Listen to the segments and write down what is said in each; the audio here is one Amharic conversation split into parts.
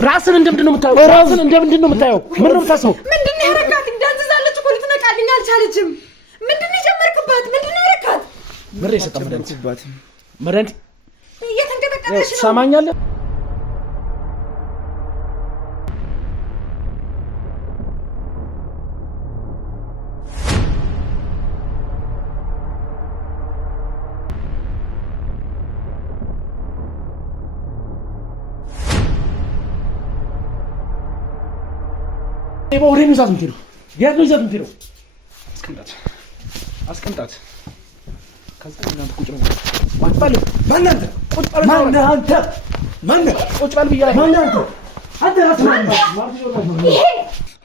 ራስን እንደምንድነው የምታየው? ራስን እንደምንድነው የምታየው? ምን ነው የምታስበው? ምንድነው ያረጋት? እንዳንዛለች እኮ ልትነቃልኝ አልቻለችም። ምንድነው የጀመርክባት? ምንድነው ያረጋት? ምሬ ሰጣም መድኃኒት እየተንቀጠቀጠች ነው። ሰማኛለህ? ወሬ ነው ይዛት የምትሄደው? የት ነው ይዛት የምትሄደው? አስቀምጣት። ከዛ እናንተ ቁጭ በል። ማነህ? ቁጭ በል። ማነህ አንተ? ማነህ? ቁጭ በል ብያለሁ። ማነህ አንተ? አንተ ራስህ ማነህ?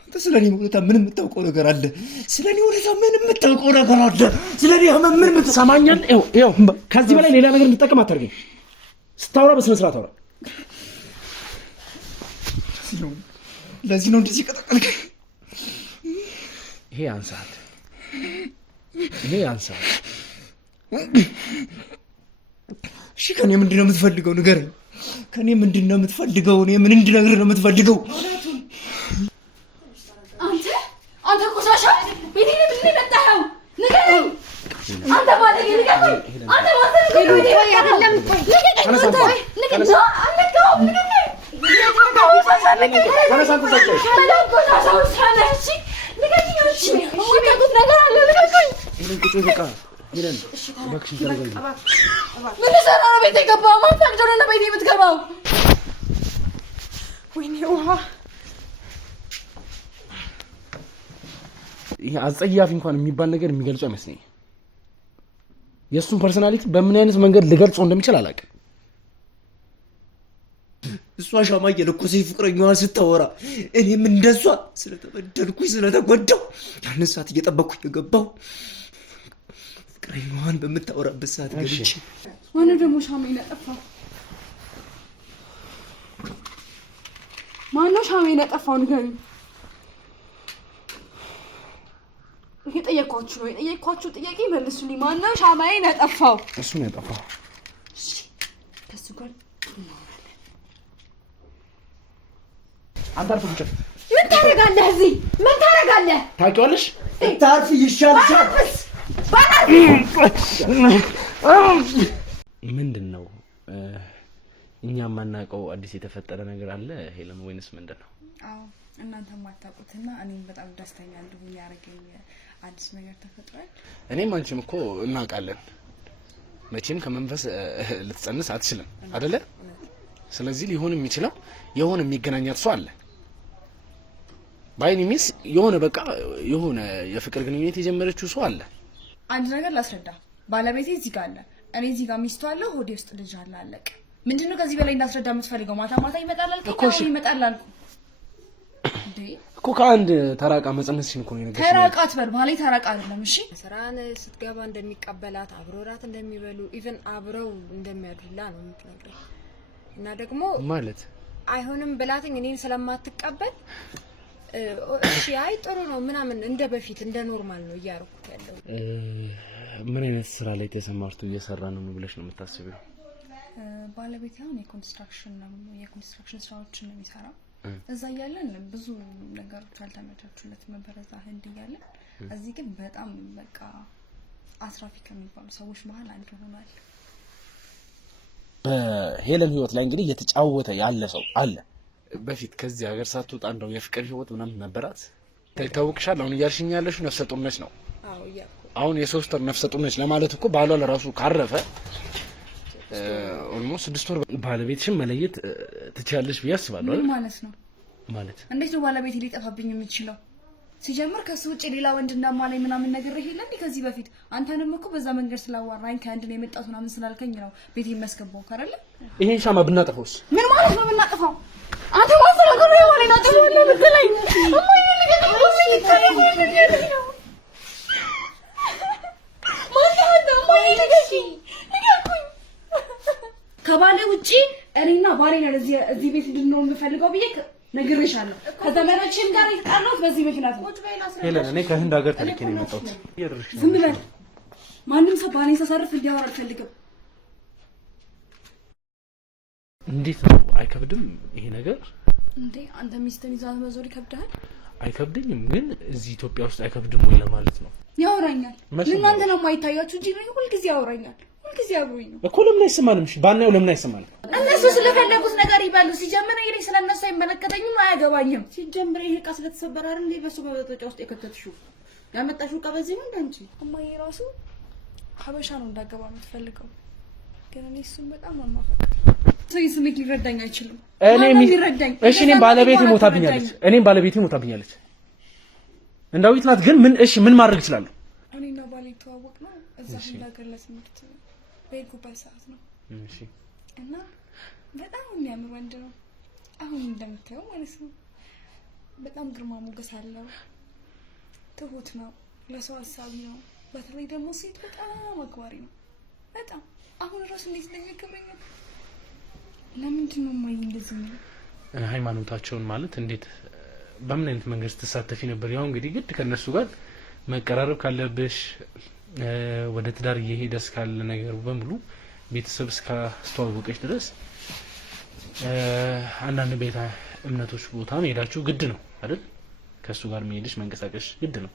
አንተ ስለኔ ወለታ ምን የምታውቀው ነገር አለ? ስለኔ ወለታ ምን የምታውቀው ነገር አለ? ስለኔ ምን የምትሰማኛል? ይኸው ከዚህ በላይ ሌላ ነገር እንድጠቀም አታርገኝ። ስታወራ በስነ ስርዓት አውራ። ለዚህ ነው እንደዚህ ቀጠቀልክ? ይሄ አንሳት። እሺ ከኔ ምንድን ነው የምትፈልገው? ንገረኝ። ከኔ ምንድን ነው የምትፈልገው? እኔ ምን እንድነግርህ ነው የምትፈልገው? አንተ ቆሻሻ ቤቴ ለምን መጣኸው? ንገረኝ። አንተ ባለጌ ንገረኝ። አንተ ማሰብ ቤቴ አይደለም። ይሄ አጸያፊ እንኳን የሚባል ነገር የሚገልጸው አይመስለኝም። የእሱን ፐርሰናሊቲ በምን አይነት መንገድ ልገልጸው እንደሚችል አላውቅም። እሷ ሻማ እየለኮሰች ፍቅረኛዋን ስታወራ እኔም እንደሷ ስለተበደልኩኝ ስለተጎዳው ያንን ሰዓት እየጠበቅኩ የገባው ፍቅረኛዋን በምታወራበት ሰዓት ገብቼ ማነው ደግሞ ሻማዬን ያጠፋው? ማነው ሻማዬን ያጠፋው? ንገሪኝ። የጠየኳችሁ ነው የጠየኳችሁ ጥያቄ መልሱልኝ። ማነው ሻማዬን ያጠፋው? እሱ ነው ያጠፋው። ከሱ ጋር አንተ አርፈህ ቁጭ። ምን ታረጋለህ እዚህ? ምን ታረጋለህ? ታውቂዋለሽ? ታርፍ ይሻልሻል። ምንድነው እኛ ማናውቀው አዲስ የተፈጠረ ነገር አለ ሄለን ወይንስ ምንድነው? አዎ እናንተ ማታውቁትና እኔም በጣም ደስተኛ እንደሆነ ያረጋኝ አዲስ ነገር ተፈጥሯል። እኔም አንቺም እኮ እናውቃለን። መቼም ከመንፈስ ልትጸንስ አትችልም አይደለ? ስለዚህ ሊሆን የሚችለው የሆነ የሚገናኛት ሰው አለ። ባይኒ ሚስ የሆነ በቃ የሆነ የፍቅር ግንኙነት የጀመረችው ሰው አለ። አንድ ነገር ላስረዳ። ባለቤቴ እዚህ ጋር አለ፣ እኔ እዚህ ጋር ሚስቱ አለ፣ ሆዴ ውስጥ ልጅ አለ። አለቀ። ምንድነው ከዚህ በላይ እንዳስረዳ የምትፈልገው? ማታ ማታ ይመጣል አልከኝ። ይመጣል አልኩ እንዴ እኮ ከአንድ ተራቃ መጸነስሽን እኮ ነው የነገርሽኝ። ተራቃት በል ባሌ ተራቃ አይደለም። እሺ ስራን ስትገባ እንደሚቀበላት አብረው እራት እንደሚበሉ ኢቭን አብረው እንደሚያድሩላ ነው የምትነግረኝ። እና ደግሞ ማለት አይሆንም ብላትኝ እኔን ስለማትቀበል እሺ አይ ጥሩ ነው ምናምን እንደ በፊት እንደ ኖርማል ነው እያረኩት ያለው። ምን አይነት ስራ ላይ ተሰማርቶ እየሰራ ነው ብለሽ ነው የምታስቢው? ባለቤቴ አሁን የኮንስትራክሽን ስራዎችን ነው የሚሰራው። እዛ ያለን ብዙ ነገሮች አልተመቻቹለትም ነበር እዛ ህንድ እያለን። እዚህ ግን በጣም በቃ አስራፊ ከሚባሉ ሰዎች መሀል አንዱ ሆኗል። በሄለን ህይወት ላይ እንግዲህ እየተጫወተ ያለ ሰው አለ። በፊት ከዚህ ሀገር ሳትወጣ እንደው የፍቅር ህይወት ምናምን ነበራት ታውቅሻል? አሁን እያልሽኝ ያለሽው ነፍሰ ጡር ነች ነው? አዎ እያልኩ አሁን የሶስት ወር ነፍሰ ጡር ነች ለማለት እኮ ባሏ ለራሱ ካረፈ ኦልሞስት 6 ወር ባለቤትሽን መለየት ትችያለሽ ብዬ አስባለሁ። ምን ማለት ነው? ማለት እንዴት ነው ባለቤቴ ሊጠፋብኝ የሚችለው? ሲጀምር ከሱ ውጪ ሌላ ወንድ እንዳማለኝ ምናምን ነገር ይሄላል ከዚህ በፊት አንተንም እኮ በዛ መንገድ ስላዋራኝ ከአንድ ነው የመጣሁት ምናምን ስላልከኝ ነው ቤቴ የሚያስገባው ካረለ። ይሄን ሻማ ብናጠፋውስ? ምን ማለት ነው ብናጠፋው? አንተ ማሰራ ነው ማለት ነው ተብሎ ምትለኝ ከባለ ውጪ እኔና ባሌ ነው እዚህ ቤት እንድንኖር የምፈልገው ብዬ ነግሬሻለሁ። ከዘመናችን ጋር የተጣላሁት በዚህ ምክንያት ነው። ሄለን እኔ ከህንድ ሀገር ተልኬ ነው የመጣሁት። ዝም በል። ማንም ሰው ባሌን ሲያሳርፍ እንዲያወራ አልፈልግም። እንዴት ነው አይከብድም ይሄ ነገር? እንዴ አንተ ሚስትን ይዛት መዞር ይከብዳል? አይከብድኝም፣ ግን እዚህ ኢትዮጵያ ውስጥ አይከብድም ወይ ለማለት ነው። ያወራኛል። ለእናንተ ነው የማይታያችሁ እንጂ ነው ሁልጊዜ ያወራኛል። ሁልጊዜ አብሮኝ ነው እኮ። ለምን አይሰማንም? እሺ ባናየው ለምን አይሰማንም? እነሱ ስለፈለጉት ነገር ይባሉ። ሲጀምር ይሄ ስለነሱ አይመለከተኝም፣ አያገባኝም። ሲጀምር ይሄ ዕቃ ስለተሰበረ አይደል እንዴ በሱ በመጠጫ ውስጥ የከተትሽው? ያመጣሽው ዕቃ በዚህ ነው እንዴ? እማዬ ራሱ ሀበሻ ነው እንዳገባ የምትፈልገው፣ ግን እኔ እሱን በጣም ነው የማፈቅረው። ሰው ስሜት ሊረዳኝ አይችልም። እሺ እኔም ባለቤቴ ሞታብኛለች። እንዳዊት ናት። ግን ምን ማድረግ እችላለሁ? እኔና ባሌ ተዋወቅ ነው እዛ ሀገር ለትምህርት በሄድኩበት ሰዓት ነው። እሺ እና በጣም የሚያምር ወንድ ነው። አሁን እንደምታየው ማለት ነው። በጣም ግርማ ሞገስ አለው። ትሁት ነው። ለሰው ሀሳቢ ነው። በተለይ ደግሞ ሴት በጣም አክባሪ ነው። በጣም አሁን ራሱ እንዴት እንደሚያከብረኝ ለምንድን ነው የማይ እንደዚህ ነው? ሃይማኖታቸውን ማለት እንዴት በምን አይነት መንገድ ስትሳተፊ ነበር? ያው እንግዲህ ግድ ከነሱ ጋር መቀራረብ ካለብሽ ወደ ትዳር እየሄደ እስካለ ነገር በሙሉ ቤተሰብ እስካስተዋወቀሽ ድረስ አንዳንድ ቤተ እምነቶች ቦታ መሄዳችሁ ግድ ነው አይደል? ከሱ ጋር መሄድሽ መንቀሳቀሽ ግድ ነው።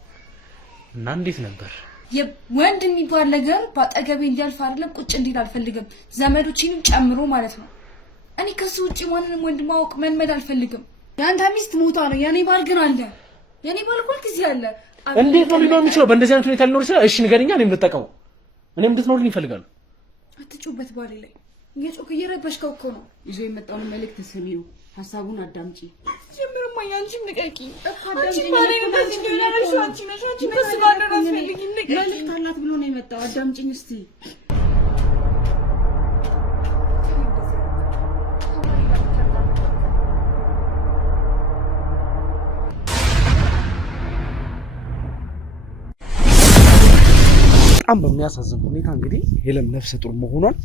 እና እንዴት ነበር? ወንድ የሚባል ነገር ባጠገቤ እንዲያልፍ አይደለም ቁጭ እንዲል አልፈልግም፣ ዘመዶችንም ጨምሮ ማለት ነው። እኔ ከሱ ውጪ ማንንም ወንድ ማወቅ መልመድ አልፈልግም። ያንተ ሚስት ሞታ ነው፣ የኔ ባል ግን አለ። የኔ ባል ሁልጊዜ አለ። እንዴት ነው ሊኖር የሚችለው? በእንደዚህ አይነት ሁኔታ ሊኖር ይችላል? እሺ ንገሪኛ፣ እኔም ልጠቀመው። እኔም እንድትኖርልኝ ይፈልጋለሁ። አትጩበት ባሌ ላይ እየጮክ እየረበሽከው እኮ ነው። ይዞ የመጣውን መልእክት ስሚው፣ ሀሳቡን አዳምጪ። ጀምርማ ያንቺም ንቀቂ እኮ አዳምጪ። መልእክት አላት ብሎ ነው የመጣው። አዳምጪኝ እስቲ። በጣም በሚያሳዝን ሁኔታ እንግዲህ ሄለን ነፍሰ ጡር መሆኗን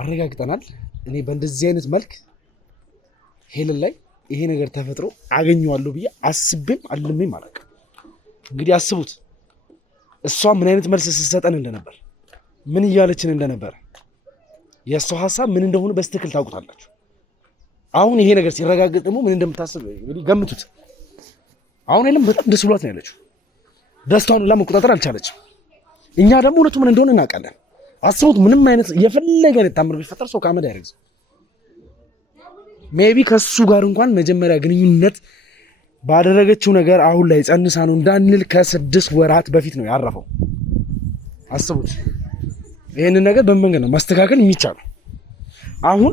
አረጋግጠናል። እኔ በእንደዚህ አይነት መልክ ሄለን ላይ ይሄ ነገር ተፈጥሮ አገኘዋለሁ ብዬ አስቤም አልሜም አላውቅም። እንግዲህ አስቡት እሷ ምን አይነት መልስ ስትሰጠን እንደነበር፣ ምን እያለችን እንደነበር፣ የእሷ ሀሳብ ምን እንደሆነ በስትክክል ታውቁታላችሁ። አሁን ይሄ ነገር ሲረጋገጥ ደግሞ ምን እንደምታስብ እንግዲህ ገምቱት። አሁን ሄለን በጣም ደስ ብሏት ነው ያለችው። ደስታውን ሁላ መቆጣጠር አልቻለችም። እኛ ደግሞ እውነቱ ምን እንደሆነ እናውቃለን። አስቡት፣ ምንም አይነት የፈለገ አይነት ታምር ቢፈጠር ሰው ከአመድ አይረግዝም። ሜቢ ከሱ ጋር እንኳን መጀመሪያ ግንኙነት ባደረገችው ነገር አሁን ላይ ጸንሳ ነው እንዳንል ከ6 ወራት በፊት ነው ያረፈው። አስቡት፣ ይሄንን ነገር በመንገድ ነው ማስተካከል የሚቻለው። አሁን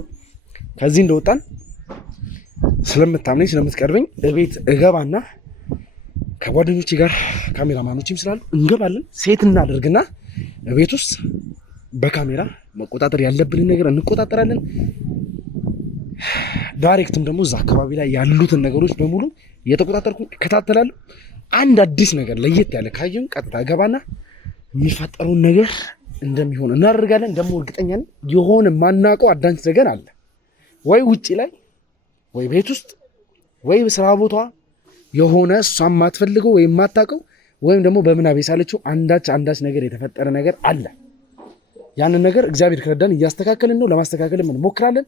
ከዚህ እንደወጣን ስለምታምነኝ ስለምትቀርበኝ እቤት እገባና ከጓደኞቼ ጋር ካሜራማኖችም ስላሉ እንገባለን። ሴት እናደርግና ቤት ውስጥ በካሜራ መቆጣጠር ያለብንን ነገር እንቆጣጠራለን። ዳይሬክትም ደግሞ እዛ አካባቢ ላይ ያሉትን ነገሮች በሙሉ እየተቆጣጠርኩ እከታተላለሁ። አንድ አዲስ ነገር ለየት ያለ ካየን ቀጥታ እገባና የሚፈጠረውን ነገር እንደሚሆን እናደርጋለን። ደግሞ እርግጠኛ ነኝ የሆነ ማናውቀው አዳንች ነገር አለ ወይ ውጪ ላይ ወይ ቤት ውስጥ ወይ በስራ ቦታ የሆነ እሷ የማትፈልገው ወይም የማታውቀው ወይም ደግሞ በምናብ የሳለችው አንዳች ነገር የተፈጠረ ነገር አለ። ያንን ነገር እግዚአብሔር ከረዳን እያስተካከልን ነው፣ ለማስተካከልም እንሞክራለን።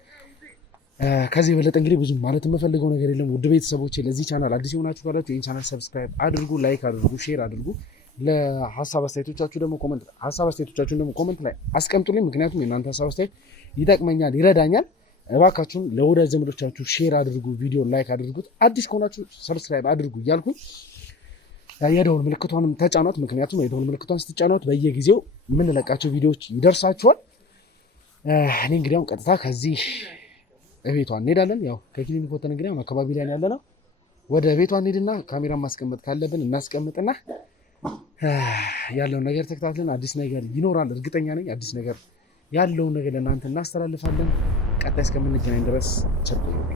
ከዚህ የበለጠ እንግዲህ ብዙ ማለት የምፈልገው ነገር የለም። ውድ ቤተሰቦቼ ለዚህ ቻናል አዲስ የሆናችሁ ካላችሁ ይህን ቻናል ሰብስክራይብ አድርጉ፣ ላይክ አድርጉ፣ ሼር አድርጉ። ለሀሳብ አስተያየቶቻችሁ ደግሞ ኮመንት ላይ አስቀምጡልኝ። ምክንያቱም የእናንተ ሀሳብ አስተያየት ይጠቅመኛል፣ ይረዳኛል። እባካችሁን ለወዳጅ ዘመዶቻችሁ ሼር አድርጉ፣ ቪዲዮ ላይክ አድርጉት። አዲስ ከሆናችሁ ሰብስክራይብ አድርጉ እያልኩኝ የደወል ምልክቷንም ተጫኗት። ምክንያቱም የደወል ምልክቷን ስትጫኗት በየጊዜው የምንለቃቸው ቪዲዮዎች ይደርሳችኋል። እኔ እንግዲህ አሁን ቀጥታ ከዚህ ቤቷ እንሄዳለን። ያው ከክሊኒክ ወተን እንግዲህ አሁን አካባቢ ላይ ያለ ነው። ወደ ቤቷ እንሄድና ካሜራ ማስቀመጥ ካለብን እናስቀምጥና ያለውን ነገር ተከታትለን አዲስ ነገር ይኖራል እርግጠኛ ነኝ። አዲስ ነገር ያለውን ነገር ለእናንተ እናስተላልፋለን። ቀጣይ እስከምንገናኝ ድረስ ቸር ቆዩ።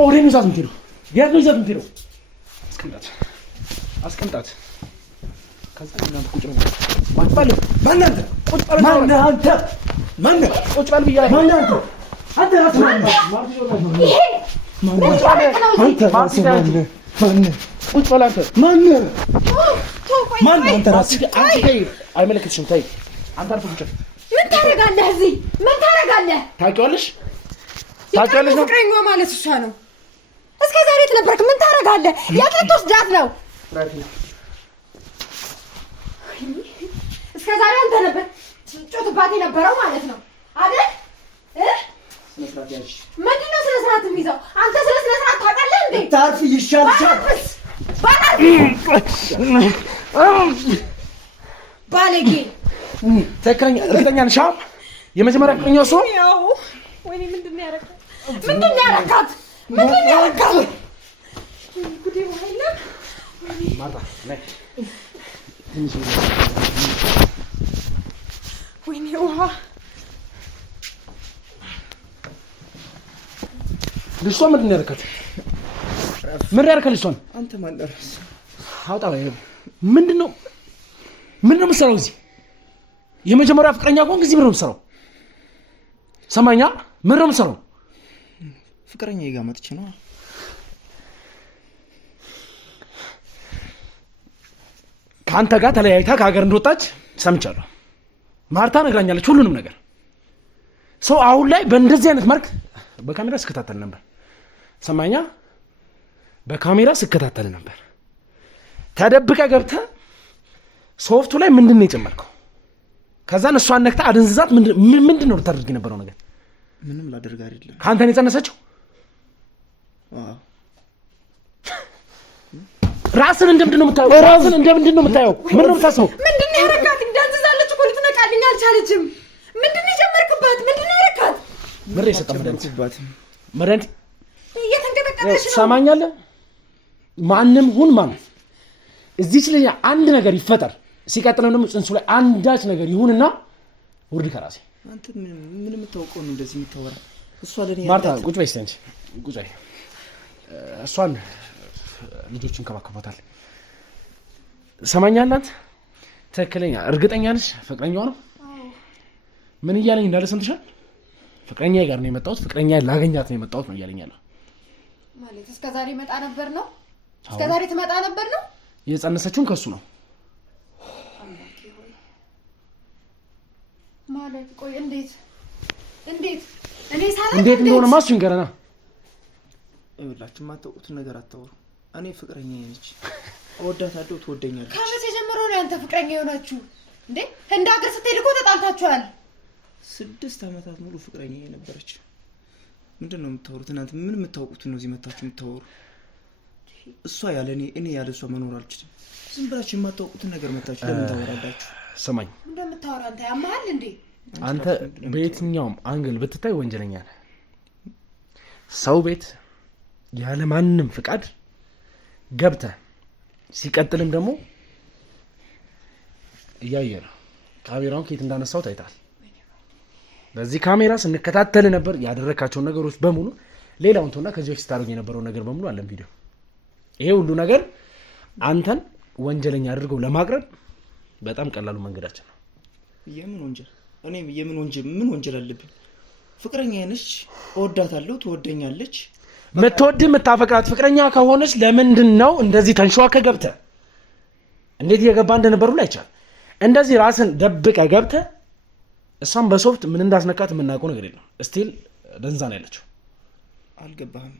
ወሬ ነው ዛት ምትሄደው ያት ነው ዛት ምትሄደው አስቀምጣት ከዛ እናንተ ቁጭ በል ማን አንተ ቁጭ በል ማን አንተ ማን ቁጭ በል ብያለሁ ማን አንተ ራስህ ማን ይሄ ማን አንተ ራስህ ማን ቁጭ በል አንተ ማን አንተ ራስህ አንተ አይመለከትሽም ታይ አንተ አርፈህ ቁጭ ምን ታረጋለህ እዚህ ምን ታረጋለህ ታውቂዋለሽ ነው ፍቅረኛዋ ማለት እሷ ነው እስከ ዛሬ ተነበርክ ምን ታረጋለህ የት ልትወስዳት ነው እስከ ዛሬ አንተ ነበር ጮትባት የነበረው ማለት ነው አይደል ስነስርዓት ያዥ ምንድን ነው ስነስርዓት የሚይዘው አንተ ስለ ስነስርዓት ታውቃለህ እንዴ ታርፍ ይሻልሻል ባለጌ ትክክለኛ እርግጠኛ ነሽ የመጀመሪያ ፍቅረኛው እሱ ያው ወይኔ ምንድን ነው ያረካት ጉዴ ወይኔ ማርታ ነይ ወይኔ ውሃ ልጅቷ ምንድን ነው ያደረካት ምን ያደረካት ልጅቷን አንተ ማን ደረስ አውጣ ምንድን ነው የምትሰራው እዚህ የመጀመሪያ ፍቅረኛ ከሆንክ እዚህ ምን ነው የምትሰራው ሰማኛ ምን ነው የምትሰራው ፍቅረኛ ጋር መጥቼ ነው ከአንተ ጋር ተለያይታ ከሀገር እንደወጣች ሰምቻለሁ ማርታ ነግራኛለች ሁሉንም ነገር ሰው አሁን ላይ በእንደዚህ አይነት መልክ በካሜራ ስከታተል ነበር ሰማኛ በካሜራ ስከታተል ነበር ተደብቀ ገብተህ ሶፍቱ ላይ ምንድን ነው የጨመርከው ከዛን እሷን ነክታ አድንዝዛት ምንድን ነው ልታደርግ የነበረው ነገር ምንም ላደርግ አይደለም ከአንተ ነው የጸነሰችው ራስን እንደምንድን ነው የምታየው ምን ነው የምታስበው ምንድን ነው ያረካት እንዳንዝዛለች እኮ ልትነቃልኝ አልቻለችም ምንድን ነው የጨመርክባት ምንድን ነው ያረካት ምሬ የሰጠ መድኃኒት እየተንቀጠቀጠች ነው ሰማኛለህ ማንም ሁን ማን እዚች ላይ አንድ ነገር ይፈጠር ሲቀጥለው ደግሞ ጽንሱ ላይ አንዳች ነገር ይሁንና ውርድ ከራሴ አንተ ምን የምታውቀው ነው እንደዚህ የምታወራ እሷ ለኔ ማርታ ቁጭ በይ እስቲ ቁጭ በይ እሷን ልጆችን ከማከፋታል ሰማኛላት ትክክለኛ እርግጠኛ ነሽ ፍቅረኛዋ ነው ምን እያለኝ እንዳለ ሰምተሻል ፍቅረኛዬ ጋር ነው የመጣሁት ፍቅረኛዬ ላገኛት ነው የመጣሁት ነው እያለኝ ያለው ማለት እስከ ዛሬ መጣ ነበር ነው እስከ ዛሬ ትመጣ ነበር ነው የጸነሰችውን ከሱ ነው ማለት ቆይ እንዴት እኔ ሳላ እንዴት እንደሆነ ማሱ ይንገረና ይኸውላችሁ የማታውቁትን ነገር አታወሩ እኔ ፍቅረኛዬ ነች እወዳታለሁ ትወደኛለች ከመቼ ጀምሮ ነው ያንተ ፍቅረኛ የሆናችሁ እንዴ እንደ ሀገር ስትሄድ እኮ ተጣልታችኋል 6 ዓመታት ሙሉ ፍቅረኛዬ ነበረች ምንድን ነው የምታወሩት እናንተ ምን የምታውቁትን ነው እዚህ መታችሁ የምታወሩ እሷ ያለ እኔ ያለ እሷ መኖር አልችልም ዝም ብላችሁ የማታውቁትን ነገር መታችሁ ለምን ታወራላችሁ ሰማኝ እንደምታወራ አንተ ያማል እንዴ አንተ በየትኛውም አንግል ብትታይ ወንጀለኛ ነህ ሰው ቤት ያለ ማንም ፍቃድ ገብተህ ሲቀጥልም ደግሞ እያየ ነው ካሜራውን ከየት እንዳነሳው ታይታል በዚህ ካሜራ ስንከታተል ነበር ያደረካቸው ነገሮች በሙሉ ሌላውን ተውና ከዚህ በፊት ታደርጉ የነበረው ነገር በሙሉ አለም ቪዲዮ ይሄ ሁሉ ነገር አንተን ወንጀለኛ አድርገው ለማቅረብ በጣም ቀላሉ መንገዳችን ነው የምን ወንጀል እኔ ምን ወንጀል አለብኝ ፍቅረኛዬ ነች እወዳታለሁ ትወደኛለች ምትወድ ምታፈቅራት ፍቅረኛ ከሆነች ለምንድን ነው እንደዚህ ተንሽዋከ ገብተህ እንዴት እየገባ እንደነበሩ ላይ ይቻል እንደዚህ ራስን ደብቀ ገብተህ እሷም በሶፍት ምን እንዳስነካት የምናውቀው ነገር የለም ስቲል ደንዛ ነው ያለችው አልገባህም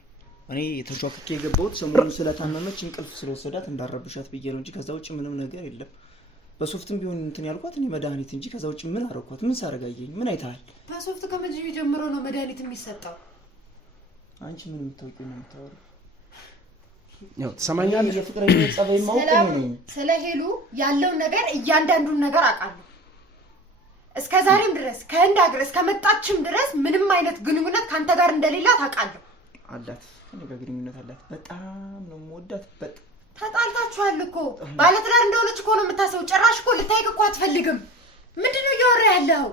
እኔ ተንሽዋከ የገባሁት ሰሞኑን ስለታመመች እንቅልፍ ስለወሰዳት እንዳረብሻት ብዬ ነው እንጂ ከዛ ውጭ ምንም ነገር የለም በሶፍትም ቢሆን እንትን ያልኳት እኔ መድኃኒት እንጂ ከዛ ውጭ ምን አረኳት ምን ሳረጋየኝ ምን አይታል በሶፍት ከመቼ ጀምሮ ነው መድኃኒት የሚሰጠው አንቺ ምን የምታውቂው ነው የምታወራው ያው ተሰማኛለህ የፍቅረኛ ጸባይ ማውቅ ነው ስለ ሄሉ ያለውን ነገር እያንዳንዱን ነገር አውቃለሁ እስከ ዛሬም ድረስ ከህንድ ሀገር እስከመጣችም ድረስ ምንም አይነት ግንኙነት ካንተ ጋር እንደሌላት አውቃለሁ አላት እኔ ጋር ግንኙነት አላት በጣም ነው የምወዳት በጣም ተጣልታችኋል እኮ ባለትዳር እንደሆነች እኮ ነው የምታስበው ጭራሽ እኮ ልታይቅ እኮ አትፈልግም ምንድን ነው እያወራ ያለው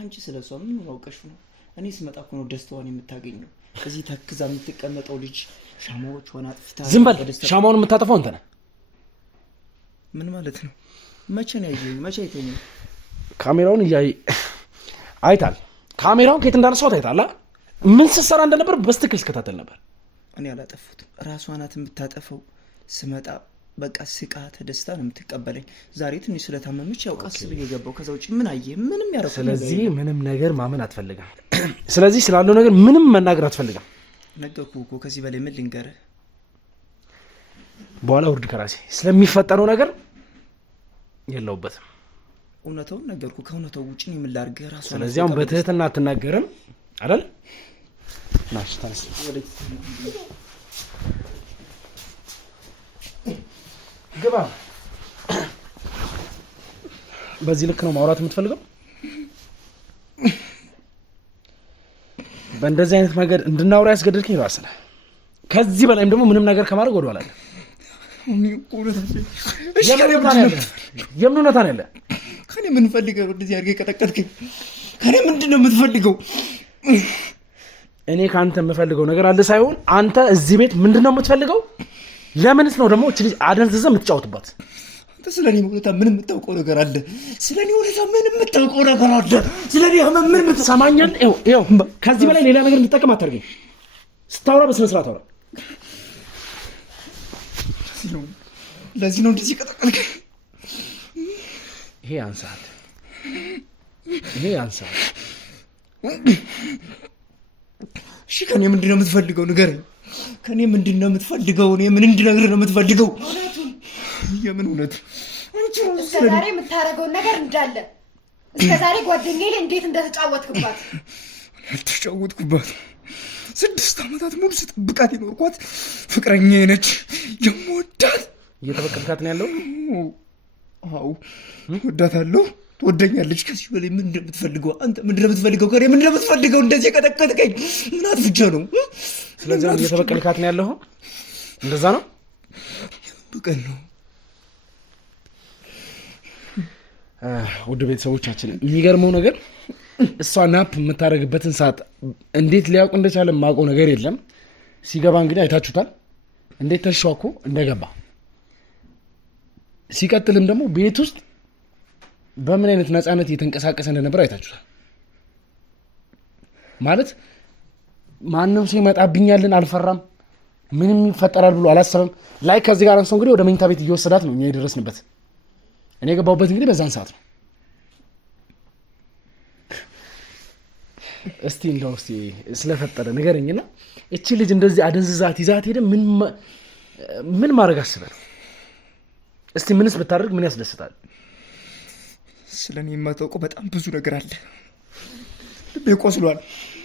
አንቺ ስለሷ ምን አውቀሽ ነው እኔ ስመጣ እኮ ነው ደስታዋን የምታገኘው እዚህ ተክዛ የምትቀመጠው ልጅ ሻማዎች ሆና አጥፍታ ዝም በል። ሻማውን የምታጠፋው አንተ ነህ። ምን ማለት ነው? መቼ ነው ያየኸኝ? መቼ አይተኸኝ? ካሜራውን አይታል። ካሜራውን ከየት እንዳነሳው ታይታላ። ምን ስትሰራ እንደነበር በስትክክል ስከታተል ነበር። እኔ አላጠፋሁትም። ራሷ ናት የምታጠፈው። ስመጣ በቃ ስቃ ተደስታ ነው የምትቀበለኝ። ዛሬ ትንሽ ስለታመመች ያው ቀስ ብዬ የገባው። ከዛ ውጭ ምን አየህ? ምንም ያደረኩት። ስለዚህ ምንም ነገር ማመን አትፈልግም። ስለዚህ ስላለው ነገር ምንም መናገር አትፈልግም። ነገርኩህ እኮ ከዚህ በላይ ምን ልንገርህ? በኋላ ውርድ ከራሴ ስለሚፈጠረው ነገር የለውበትም። እውነታውን ነገርኩህ። ከእውነታው ውጭ ነው የምላርግህ ራሷ። ስለዚህ አሁን በትህትና አትናገርም አይደል? ናሽ ታንስ ግባ። በዚህ ልክ ነው ማውራት የምትፈልገው? በእንደዚህ አይነት መንገድ እንድናወራ ያስገደድከኝ ነው አሰለ። ከዚህ በላይም ደግሞ ምንም ነገር ከማድረግ ወደ ኋላ የምን እውነታ ነው ያለ? ከኔ ምን ፈልገህ ነው እንደዚህ አድርገህ የቀጠቀጥከኝ? ከኔ ምንድን ነው የምትፈልገው? እኔ ከአንተ የምፈልገው ነገር አለ ሳይሆን አንተ እዚህ ቤት ምንድን ነው የምትፈልገው? ለምንስ ነው ደግሞ እቺ ልጅ አደንዝዘህ የምትጫወትባት? አንተ ስለኔ ሁኔታ ምን የምታውቀው ነገር አለ? ስለኔ ሁኔታ ምን የምታውቀው ነገር አለ? ስለኔ ምን የምትሰማኛል? ይኸው ከዚህ በላይ ሌላ ነገር እንድጠቀም አታርገኝ። ስታወራ በስነ ስርዓት አውራ። ለዚህ ነው እንደዚህ ቀጠቀጥከኝ። ይሄ አንሳት፣ ይሄ አንሳት። እሺ ከኔ ምንድን ነው የምትፈልገው? ንገረኝ። ከኔ ምንድን ነው የምትፈልገው? እኔ ምን እንድነግርህ ነው የምትፈልገው? የምን እውነት? እስከ ዛሬ የምታደርገውን ነገር እንዳለ እስከ ዛሬ ጓደኛዬ ላይ እንዴት እንደተጫወትክባት። ያልተጫወትኩባት 6 ዓመታት ሙሉ ስጠብቃት የኖርኳት ፍቅረኛዬ ነች፣ የምወዳት። እየተበቀልካት ነው ያለው? አዎ ወዳታለሁ፣ ትወደኛለች። ከዚህ በላይ ምን እንደምትፈልገው? አንተ ምንድን ነው የምትፈልገው? ከኔ ምንድን ነው የምትፈልገው? እንደዚህ የቀጠቀጥከኝ ምን አጥፍቼ ነው? ስለዚህ እየተበቀልካት ነው ያለው? እንደዛ ነው? በቀል ነው። ውድ ቤተሰቦቻችን የሚገርመው ነገር እሷ ናፕ የምታደርግበትን ሰዓት እንዴት ሊያውቅ እንደቻለ የማውቀው ነገር የለም። ሲገባ እንግዲህ አይታችሁታል እንዴት ተሿኮ እንደገባ። ሲቀጥልም ደግሞ ቤት ውስጥ በምን አይነት ነፃነት እየተንቀሳቀሰ እንደነበር አይታችሁታል። ማለት ማንም ሰው ይመጣብኛልን አልፈራም፣ ምንም ይፈጠራል ብሎ አላሰበም። ላይ ከዚህ ጋር አንስቶ እንግዲህ ወደ መኝታ ቤት እየወሰዳት ነው እኛ የደረስንበት። እኔ የገባሁበት እንግዲህ በዛን ሰዓት ነው። እስቲ እንደው እስቲ ስለፈጠረ ንገረኝና እቺ ልጅ እንደዚህ አደንዝዛት ይዛት ሄደ ምን ማድረግ አስበህ ነው? እስቲ ምንስ ብታደርግ ምን ያስደስታል? ስለኔ የማታውቀው በጣም ብዙ ነገር አለ። ልቤ ቆስሏል።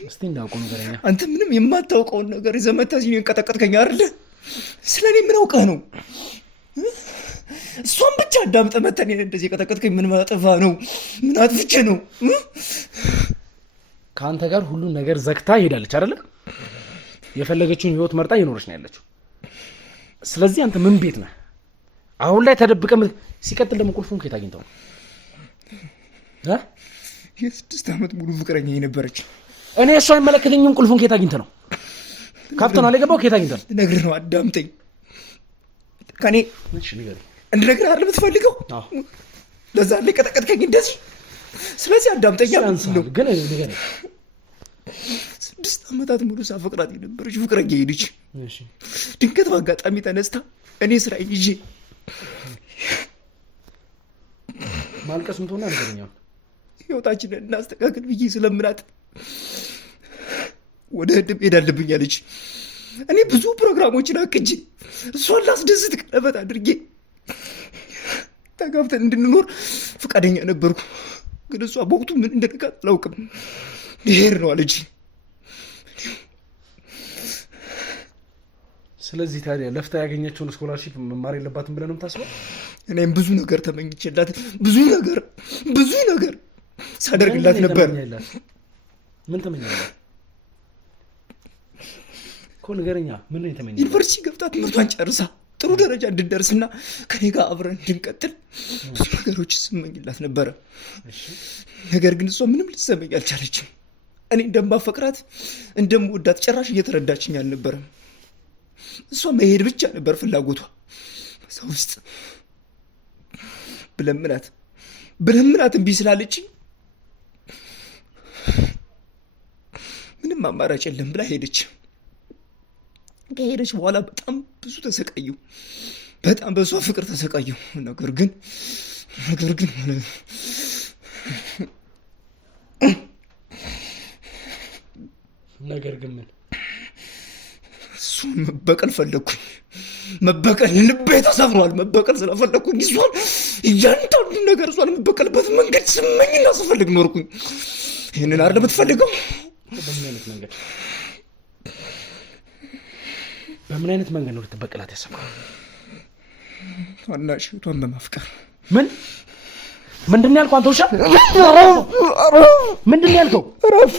እስቲ እንዳውቀው ንገረኛ። አንተ ምንም የማታውቀውን ነገር ይዘህ መተህ እዚህ እንቀጠቀጥከኝ አይደል? ስለኔ ምን አውቀህ ነው? እሷን ብቻ አዳምጠህ መተህ እኔን እንደዚህ የቀጠቀጥከኝ ምን ማጠፋ ነው? ምን አጥፍቼ ነው? ከአንተ ጋር ሁሉን ነገር ዘግታ ሄዳለች አይደለ? የፈለገችውን ህይወት መርጣ እየኖረች ነው ያለችው። ስለዚህ አንተ ምን ቤት ነህ አሁን ላይ ተደብቀ? ሲቀጥል ደግሞ ቁልፉን ከየት አግኝተው ነው? የ6 ዓመት ሙሉ ፍቅረኛ የነበረች እኔ እሷ አይመለከተኝም። ቁልፉን ከየት አግኝተህ ነው? ካፕተን የገባው ከየት አግኝተህ ነው? ልነግርህ ነው። አዳምጠኝ። ከኔ እንድነግርህ አይደል የምትፈልገው? ለዛ ላይ ቀጠቀጥከኝ እንደዚህ። ስለዚህ አዳምጠኝ። ግን ንገረኝ። 6 ዓመታት ሙሉ ሳፈቅራት የነበረች ፍቅረኛ ሄደች። ድንገት በአጋጣሚ ተነስታ እኔ ስራ ይዤ ማልቀስ ምትሆና ነገርኛ ህይወታችንን እናስተካክል ብዬ ስለምናት ወደ ህድም ሄዳለብኝ አለች። እኔ ብዙ ፕሮግራሞችን አቅጄ እሷን ላስደስት ቀለበት አድርጌ ተጋብተን እንድንኖር ፈቃደኛ ነበርኩ። ግን እሷ በወቅቱ ምን እንደነካት አላውቅም። ልሄድ ነው አለች። ስለዚህ ታዲያ ለፍታ ያገኘችውን ስኮላርሺፕ መማር የለባትም ብለህ ነው የምታስበው? እኔም ብዙ ነገር ተመኝቼላት ብዙ ነገር ሳደርግላት ነበር። ምን ተመኘላት እኮ ንገረኛ። ምን ነው የተመኘላት? ዩኒቨርሲቲ ገብታ ትምህርቷን ጨርሳ ጥሩ ደረጃ እንድንደርስና ከኔ ጋር አብረን እንድንቀጥል ብዙ ነገሮች ስመኝላት ነበረ። ነገር ግን እሷ ምንም ልትሰመኝ አልቻለችም። እኔ እንደማፈቅራት እንደምወዳት ጭራሽ እየተረዳችኝ አልነበረም። እሷ መሄድ ብቻ ነበር ፍላጎቷ። በዛ ውስጥ ብለምናት እምቢ ስላለችኝ ምንም አማራጭ የለም ብላ ሄደች። ከሄደች በኋላ በጣም ብዙ ተሰቃየሁ። በጣም በሷ ፍቅር ተሰቃየሁ። ነገር ግን ምን እሱን መበቀል ፈለግኩኝ። መበቀል ልቤ ተሰብሯል። መበቀል ስለፈለግኩኝ እሷን እያንዳንዱ ነገር እሷን የምበቀልበት መንገድ ስመኝና ስፈልግ ኖርኩኝ። ይህንን አይደል የምትፈልገው? በምን አይነት መንገድ ነው ልትበቀላት ያሰብከው? ታናሽ እህቷን በማፍቀር። ምንድን ነው ያልከው? አንተ ውሻ ምንድን ነው ያልከው? እረፍ።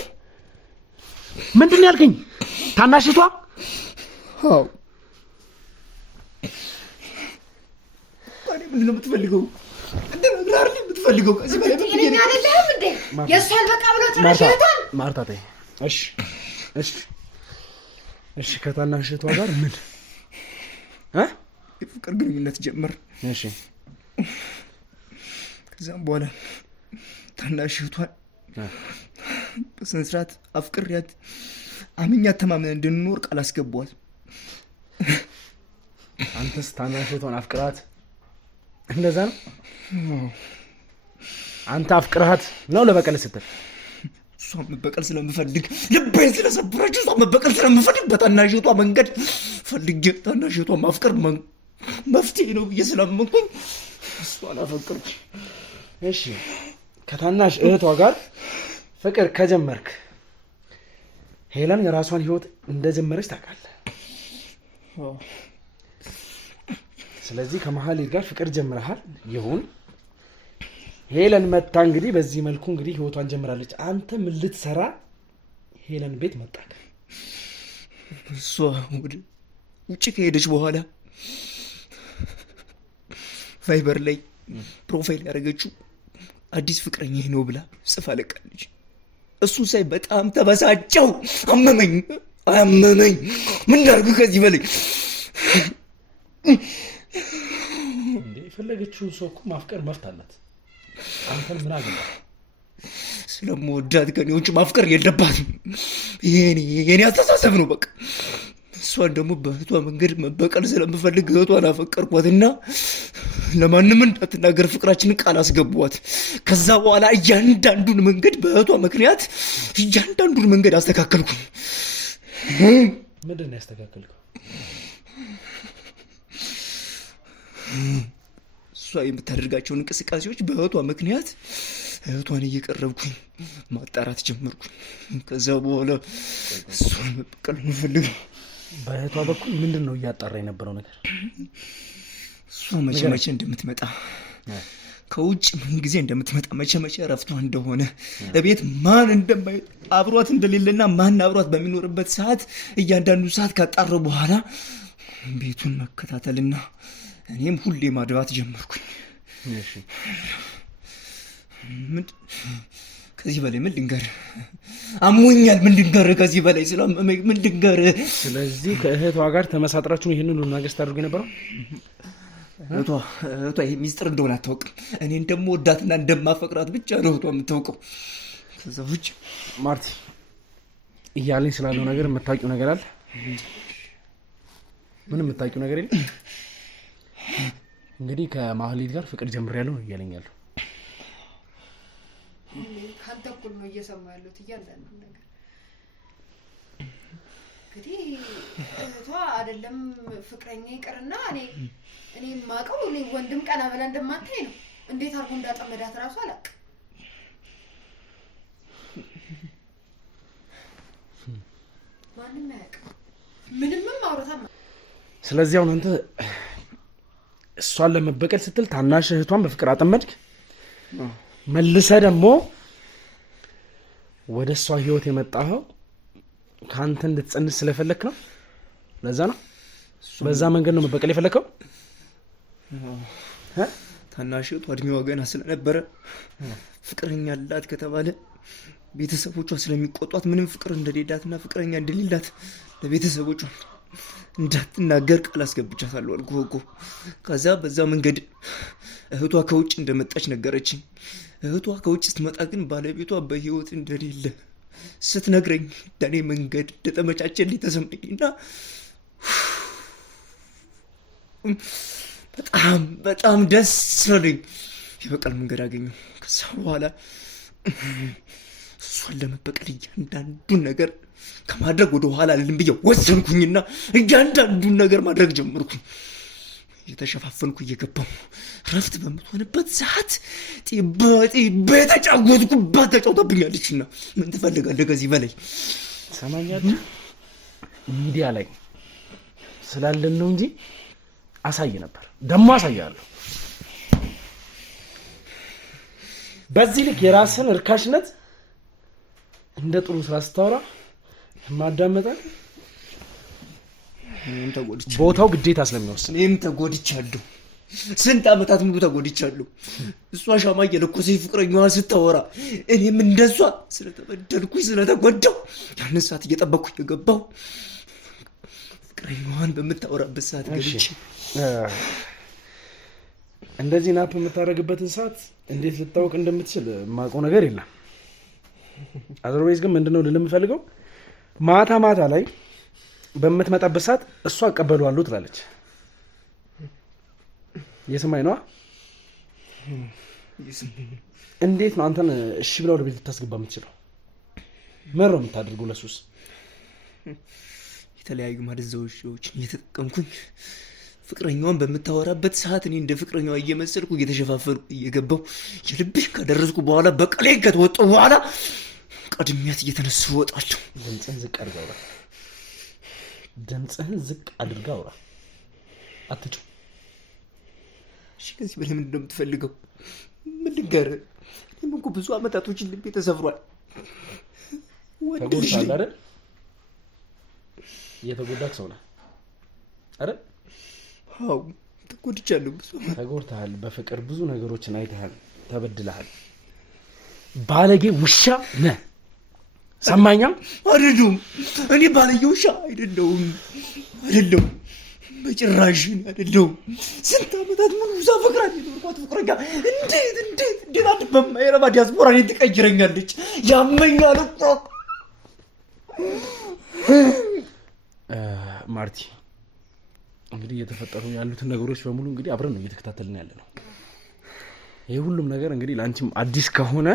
ምንድን ነው ያልከኝ? ታናሽ እህቷ? አዎ። ታዲያ ምንድን ነው የምትፈልገው? እንደነግርህ የምትፈልገው ከዚህ በላይ ጤነኛ አይደለህም እንዴ? የእሷን በቃ ብሎ ጭራሽ እህቷን። ማርታ ተይ። እሺ ከታናሽ እህቷ ጋር ምን የፍቅር ግንኙነት ጀመር። እሺ ከዛም በኋላ ታናሽ እህቷን በስነ ስርዓት አፍቅሬያት አምኛት ተማምነን እንድንኖር ቃል አስገባዋል። አንተስ ታናሽ እህቷን አፍቅራት እንደዛ ነው? አንተ አፍቅራት ነው ለበቀል ስትል? እሷን መበቀል ስለምፈልግ ልቤን ስለሰበረች እሷን መበቀል ስለምፈልግ በታናሽ እህቷ መንገድ ፈልጌ ታናሽ እህቷን ማፍቀር መፍትሄ ነው ብዬ ስላመንኩኝ እሷን አፈቀርኩ። እሺ ከታናሽ እህቷ ጋር ፍቅር ከጀመርክ ሄለን የራሷን ህይወት እንደጀመረች ታውቃለህ። ስለዚህ ከመሀሌት ጋር ፍቅር ጀምረሃል። ይሁን ሄለን መታ እንግዲህ በዚህ መልኩ እንግዲህ ህይወቷን ጀምራለች። አንተ ምን ልትሰራ ሄለን ቤት መጣህ? እሷ ወደ ውጭ ከሄደች በኋላ ቫይበር ላይ ፕሮፋይል ያደረገችው አዲስ ፍቅረኛ ነው ብላ ጽፋ ለቃለች። እሱን ሳይ በጣም ተበሳጨው። አመመኝ። ምን ላድርግ ከዚህ በላይ? እንዴ የፈለገችውን ሰው እኮ ማፍቀር መብት አላት። አንተን ምን አገባ? ስለምወዳት ከኔ ውጭ ማፍቀር የለባትም። የኔ አስተሳሰብ ነው በቃ። እሷን ደግሞ በእህቷ መንገድ መበቀል ስለምፈልግ እህቷን አፈቀርኳትና ለማንም እንዳትናገር ፍቅራችንን ቃል አስገቧት። ከዛ በኋላ እያንዳንዱን መንገድ በእህቷ ምክንያት እያንዳንዱን መንገድ አስተካከልኩኝ። ምንድን ነው ያስተካከልከው? እሷ የምታደርጋቸውን እንቅስቃሴዎች በእህቷ ምክንያት እህቷን እየቀረብኩኝ ማጣራት ጀመርኩኝ። ከዛ በኋላ እሷን መበቀል የምፈልገው። በእህቷ በኩል ምንድን ነው እያጣራ የነበረው ነገር? እሷ መቼ እንደምትመጣ ከውጭ ምን ጊዜ እንደምትመጣ መቼ እረፍቷ እንደሆነ እቤት ማን እንደማይ አብሯት እንደሌለና ማን አብሯት በሚኖርበት ሰዓት እያንዳንዱ ሰዓት ካጣራ በኋላ ቤቱን መከታተልና እኔም ሁሌ ማድባት ጀመርኩኝ። ከዚህ በላይ ምን ልንገርህ? አሞኛል። ምን ልንገርህ? ከዚህ በላይ ስላመመኝ ምን ልንገርህ? ስለዚህ ከእህቷ ጋር ተመሳጥራችሁ ይህንን ሁሉ ነገር ስታደርጉ የነበረው? እህቷ ይሄ ሚስጥር እንደሆነ አታውቅም። እኔ እንደምወዳትና እንደማፈቅራት ብቻ ነው እህቷ የምታውቀው። ከዛ ውጭ ማርቲ እያለኝ ስላለው ነገር የምታውቂው ነገር አለ? ምንም የምታውቂው ነገር የለም? እንግዲህ ከማህሌት ጋር ፍቅር ጀምሬያለሁ ነው እያለኝ ያለው። ካንተ እኩል ነው እየሰማ ያለሁት እያንዳንዱ ነገር። እንግዲህ እህቷ አይደለም ፍቅረኛ ይቅርና እኔ የማውቀው እኔ ወንድም ቀና ብላ እንደማታይ ነው። እንዴት አድርጎ እንዳጠመዳት እራሱ አላውቅም። ማንም አያውቅም። ምንምም አውርታም። ስለዚህ አሁን አንተ እሷን ለመበቀል ስትል ታናሽ እህቷን በፍቅር አጠመድክ። መልሰህ ደግሞ ወደ እሷ ህይወት የመጣኸው ከአንተ እንድትጸንስ ስለፈለክ ነው። ለዛ ነው በዛ መንገድ ነው መበቀል የፈለከው። ታናሽ እህቷ እድሜዋ ገና ስለነበረ ፍቅረኛ አላት ከተባለ ቤተሰቦቿ ስለሚቆጧት ምንም ፍቅር እንደሌላትና ፍቅረኛ እንደሌላት ለቤተሰቦቿ እንዳትናገር ቃል አስገብቻታለሁ አልኩህ እኮ። ከዛ በዛ መንገድ እህቷ ከውጭ እንደመጣች ነገረችኝ። እህቷ ከውጭ ስትመጣ ግን ባለቤቷ በህይወት እንደሌለ ስትነግረኝ ለእኔ መንገድ እንደተመቻቸልኝ ተሰማኝና በጣም በጣም ደስ አለኝ። የበቀል መንገድ አገኘሁ። ከዛ በኋላ እሷን ለመበቀል እያንዳንዱን ነገር ከማድረግ ወደ ኋላ አልልም ብዬ ወሰንኩኝና እያንዳንዱን ነገር ማድረግ ጀመርኩኝ። እየተሸፋፈንኩ እየገባሁ ረፍት በምትሆንበት ሰዓት ጢባ የተጫወትኩባት ተጫውታብኛለችና ምን ትፈልጋለህ ከዚህ በላይ? ሰማኛለህ? ሚዲያ ላይ ስላለን ነው እንጂ አሳይ ነበር። ደግሞ አሳያለሁ። በዚህ ልክ የራስን እርካሽነት እንደ ጥሩ ስራ ስታወራ ማዳመጣል። ቦታው ግዴታ ስለሚወስድ እኔም ተጎድቻለሁ። ስንት ዓመታት ሙሉ ተጎድቻለሁ። እሷ ሻማ እየለኮሰች ፍቅረኛዋን ስታወራ እኔም እንደሷ ስለተበደልኩኝ ስለተጎዳው ያንን ሰዓት እየጠበቅኩ እየገባው ፍቅረኛዋን በምታወራበት ሰዓት ገብቼ እንደዚህ ናፕ የምታደርግበትን ሰዓት እንዴት ልታወቅ እንደምትችል የማውቀው ነገር የለም። አዘርዌይዝ ግን ምንድነው ልል የምፈልገው ማታ ማታ ላይ በምትመጣበት ሰዓት እሷ እቀበለዋለሁ ትላለች። የሰማይ ነዋ። እንዴት ነው አንተን እሺ ብላ ወደ ቤት ልታስገባ የምትችለው? ምን ነው የምታደርገው? ለሱስ የተለያዩ ማደንዘዣዎችን እየተጠቀምኩኝ ፍቅረኛዋን በምታወራበት ሰዓት እኔ እንደ ፍቅረኛዋ እየመሰልኩ እየተሸፋፈንኩ እየገባው የልቤን ካደረስኩ በኋላ በቀሌን ከተወጣሁ በኋላ ቀድሚያት እየተነሱ እወጣለሁ። ድምፅህን ዝቅ አድርጋ አውራ። ድምፅህን ዝቅ አድርጋ አውራ። አትጩህ። እሺ ከዚህ በላይ ምንድን ነው የምትፈልገው? ምን ልንገርህ? እኔም እኮ ብዙ አመታቶችን ልቤ ተሰብሯል። ተጎድተሃል አይደል? እየተጎዳክ ሰው ነህ አይደል? አዎ ተጎድቻለሁ። ብዙ ተጎድተሃል። በፍቅር ብዙ ነገሮችን አይተሃል፣ ተበድለሃል። ባለጌ ውሻ ነህ። ሰማኛ? አይደለሁም። እኔ ባለጌ ውሻ አይደለሁም። በጭራሽ አይደለሁም። ስንት ዓመታት ሙሉ እዛ ፍቅራን የኖርኳት ፍቅረኛ እንዴት አንድ በማይረባ ዲያስፖራ እኔን ትቀይረኛለች? ያመኛል እኮ ማርቲ። እንግዲህ እየተፈጠሩ ያሉትን ነገሮች በሙሉ እንግዲህ አብረን ነው እየተከታተልን ያለ ነው። ይህ ሁሉም ነገር እንግዲህ ለአንቺም አዲስ ከሆነ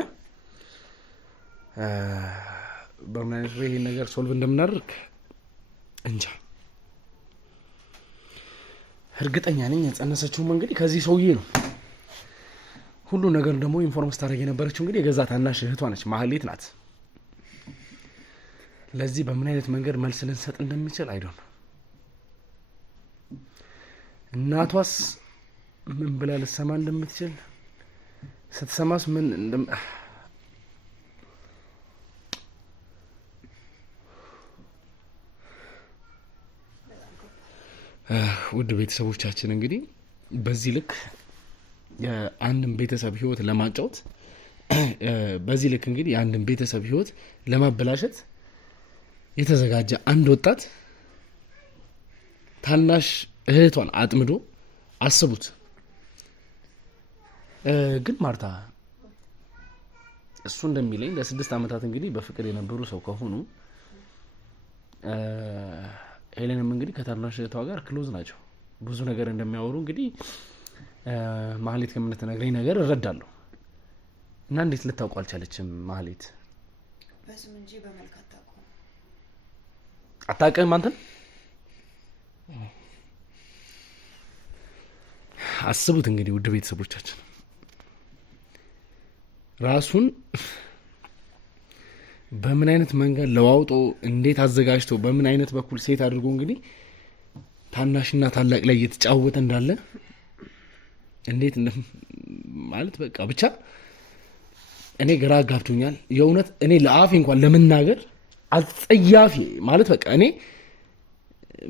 በምን አይነት ወይ ይሄን ነገር ሶልቭ እንደምናደርግ እንጃ። እርግጠኛ ነኝ የጸነሰችውም እንግዲህ ከዚህ ሰውዬ ነው። ሁሉ ነገር ደግሞ ኢንፎርም ስታደርግ የነበረችው እንግዲህ የገዛ ታናሽ እህቷ ነች፣ ማህሌት ናት። ለዚህ በምን አይነት መንገድ መልስ ልንሰጥ እንደምንችል አይዶን ነው። እናቷስ ምን ብላ ልትሰማ እንደምትችል ስትሰማስ ምን ውድ ቤተሰቦቻችን እንግዲህ በዚህ ልክ የአንድን ቤተሰብ ህይወት ለማጫወት በዚህ ልክ እንግዲህ የአንድን ቤተሰብ ህይወት ለማበላሸት የተዘጋጀ አንድ ወጣት ታናሽ እህቷን አጥምዶ አስቡት። ግን ማርታ እሱ እንደሚለኝ ለ6 ዓመታት እንግዲህ በፍቅር የነበሩ ሰው ከሆኑ ሄለንም እንግዲህ ከታናሽ እህቷ ጋር ክሎዝ ናቸው። ብዙ ነገር እንደሚያወሩ እንግዲህ ማህሌት ከምትነግረኝ ነገር እረዳለሁ። እና እንዴት ልታውቁ አልቻለችም? ማህሌት በስም እንጂ በመልክ አታውቅም። አንተን አስቡት እንግዲህ ውድ ቤተሰቦቻችን ራሱን በምን አይነት መንገድ ለዋውጦ እንዴት አዘጋጅቶ በምን አይነት በኩል ሴት አድርጎ እንግዲህ ታናሽና ታላቅ ላይ እየተጫወተ እንዳለ እንዴት ማለት በቃ ብቻ እኔ ግራ ጋብቶኛል የእውነት። እኔ ለአፌ እንኳን ለመናገር አጸያፊ ማለት በቃ እኔ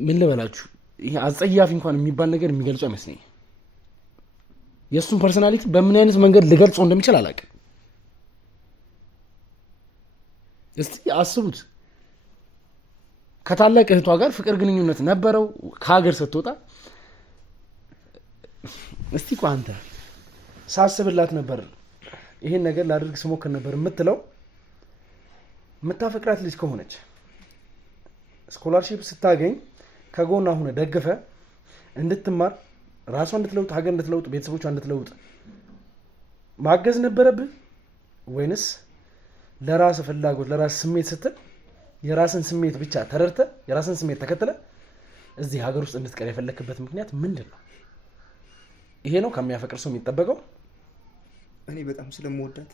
ምን ልበላችሁ፣ ይሄ አጸያፊ እንኳን የሚባል ነገር የሚገልጸው አይመስለኝም። የእሱን ፐርሰናሊቲ በምን አይነት መንገድ ልገልጸው እንደምችል አላውቅም። እስቲ አስቡት። ከታላቅ እህቷ ጋር ፍቅር ግንኙነት ነበረው ከሀገር ስትወጣ። እስቲ ቆይ አንተ ሳስብላት ነበር ይሄን ነገር ላድርግ ስሞክር ነበር የምትለው የምታፈቅራት ልጅ ከሆነች ስኮላርሺፕ ስታገኝ ከጎኗ ሆነ ደግፈ እንድትማር ራሷ እንድትለውጥ ሀገር እንድትለውጥ ቤተሰቦቿ እንድትለውጥ ማገዝ ነበረብህ ወይንስ ለራስ ፍላጎት ለራስ ስሜት ስትል የራስን ስሜት ብቻ ተረድተ የራስን ስሜት ተከትለ እዚህ ሀገር ውስጥ እንድትቀር የፈለክበት ምክንያት ምንድነው? ይሄ ነው ከሚያፈቅር ሰው የሚጠበቀው። እኔ በጣም ስለምወዳት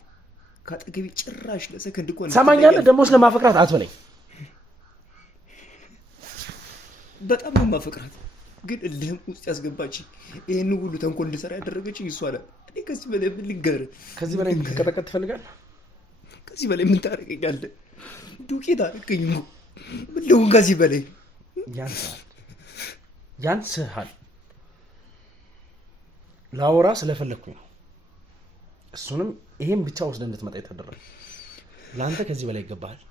ካጠገቢ ጭራሽ ለሰከንድ እንኳን ሰማኛለህ። ደግሞ ስለማፈቅራት አትበለኝ። በጣም ነው ማፈቅራት፣ ግን እልህም ውስጥ ያስገባች ይሄን ሁሉ ተንኮል እንድሰራ ያደረገችኝ እሷ ናት። እኔ ከዚህ በላይ ምን ልንገርህ? ከዚህ በላይ እንድትቀጠቀጥ ትፈልጋለህ? ከዚህ በላይ ምን ታደርገኛለህ? ዱቄት አደረገኝ እኮ ምን ልሁን? ከዚህ በላይ ያንስሃል። ላወራ ስለፈለግኩኝ ነው። እሱንም ይሄን ብቻ ወስደህ እንድትመጣ የተደረገ ለአንተ ከዚህ በላይ ይገባሃል።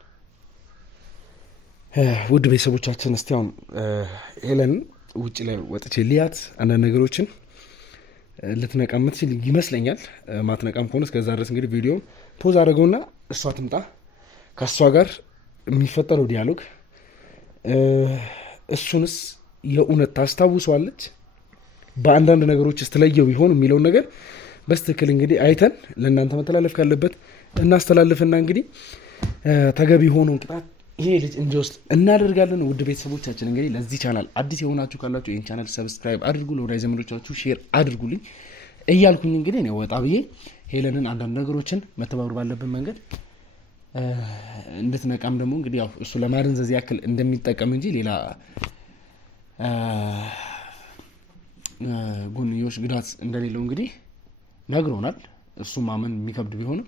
ውድ ቤተሰቦቻችን እስቲ አሁን ሄለን ውጭ ላይ ወጥቼ ልያት አንዳንድ ነገሮችን ልትነቃ የምትችል ይመስለኛል። ማትነቃም ከሆነ እስከዛ ድረስ እንግዲህ ቪዲዮ ፖዝ አድርገውና እሷ ትምጣ። ከእሷ ጋር የሚፈጠረው ዲያሎግ እሱንስ የእውነት ታስታውሷለች በአንዳንድ ነገሮች ስትለየው ይሆን የሚለውን ነገር በስትክክል እንግዲህ አይተን ለእናንተ መተላለፍ ካለበት እናስተላልፍና እንግዲህ ተገቢ ሆነውን ቅጣት ይሄ ልጅ እንዲወስድ እናደርጋለን። ውድ ቤተሰቦቻችን እንግዲህ ለዚህ ቻናል አዲስ የሆናችሁ ካላችሁ ይህን ቻናል ሰብስክራይብ አድርጉ፣ ለወዳጅ ዘመዶቻችሁ ሼር አድርጉልኝ እያልኩኝ እንግዲህ እኔ ወጣ ብዬ ሄለንን አንዳንድ ነገሮችን መተባበር ባለብን መንገድ እንድትነቃም ደግሞ እንግዲህ ያው እሱ ለማደንዘዝ ያክል እንደሚጠቀም እንጂ ሌላ ጎንዮሽ ጉዳት እንደሌለው እንግዲህ ነግሮናል። እሱ ማመን የሚከብድ ቢሆንም